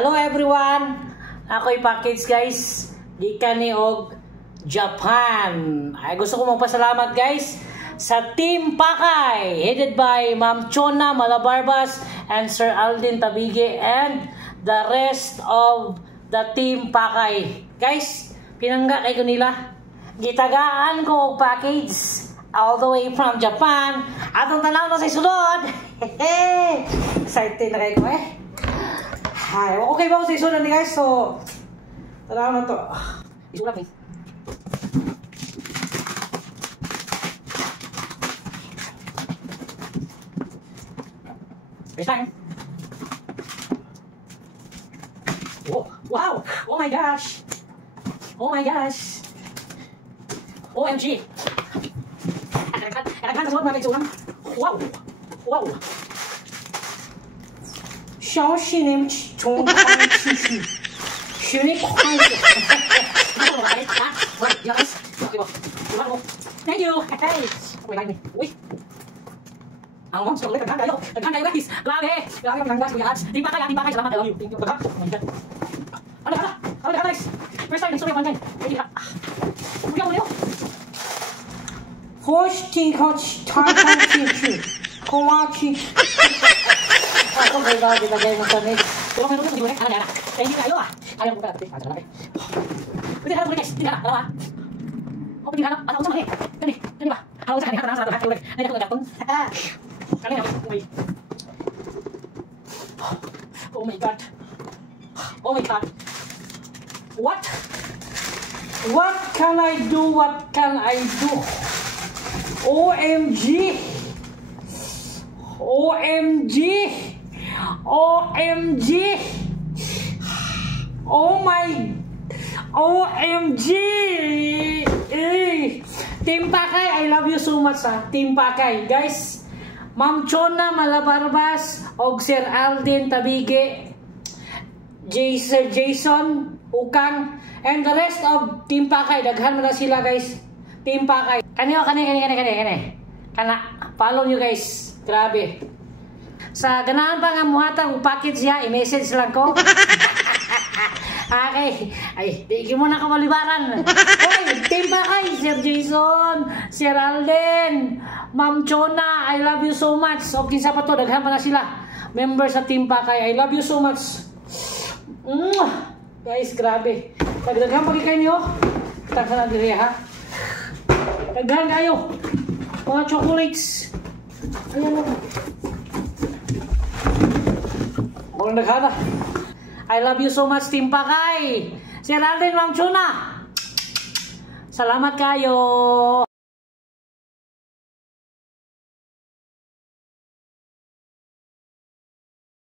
Hello everyone! Ako'y package guys. Gikan ni og Japan. Ay gusto ko magpasalamat guys sa Team Pakay headed by Ma'am Chona Malabarbas and Sir Aldin Tabige and the rest of the Team Pakay. Guys, pinangga kay ko nila. Gitagaan ko og package all the way from Japan. Atong tanaw na sa sulod. Excited na kayo ko Hi, okay ba ako sa isunan ni guys? So, tara na to. Isunan ko. First time. Oh, wow! Oh my gosh! Oh my gosh! OMG! Nagkanta sa mga isunan. Wow! Wow! 小心你从他们继续学你快点 Thank you. Hey. Uy. Ang monster ulit. Nagkakayo guys. Grabe. Grabe ang pinanggas ko yan. Team Pakay. Salamat. I love you. Thank you. Ano guys. First time. Sorry, one time. Ready ka. Uy, ako na yun. Hosting coach. Tartan teacher. Komachi. Ako kayo daw dilagay mo sa net. Pero meron ko di ano Thank you kayo Kaya mo pala pati. Pwede ka na guys. Pwede ka na. Alam ha. O pwede ka na. Ano sa mali. Kani ba? Ano sa kanya? Ano sa kanya? Ay ako nagkatong. Kani na. Oh my god. Oh my god. What? What can I do? What can I do? OMG. OMG. OMG! Oh my! OMG! Team Pakay, I love you so much Team Pakay. Guys, Ma'am Chona Malabarbas og Sir Aldin Tabige, Sir Jason Ukang, and the rest of Team Pakay. Daghan mo na sila guys. Team Pakay. Kani. Kana, follow nyo guys. Grabe. Sa ganahan pa nga muhatang package siya, i-message lang ko. Okay. Ay, di mo na kamalibaran. Hey, Team Pakay, Sir Jason, Sir Alden, Ma'am Chona, I love you so much. Okay, sa pa to, daghan pa na sila. Member sa Team Pakay, I love you so much. Guys, grabe. Daghan pa kayo niyo. Kita na diri ha. Daghan kayo. Mga chocolates. Ayan mo. I love you so much Team Pakay. Sir Alden, Ma'am Chona. Salamat kayo.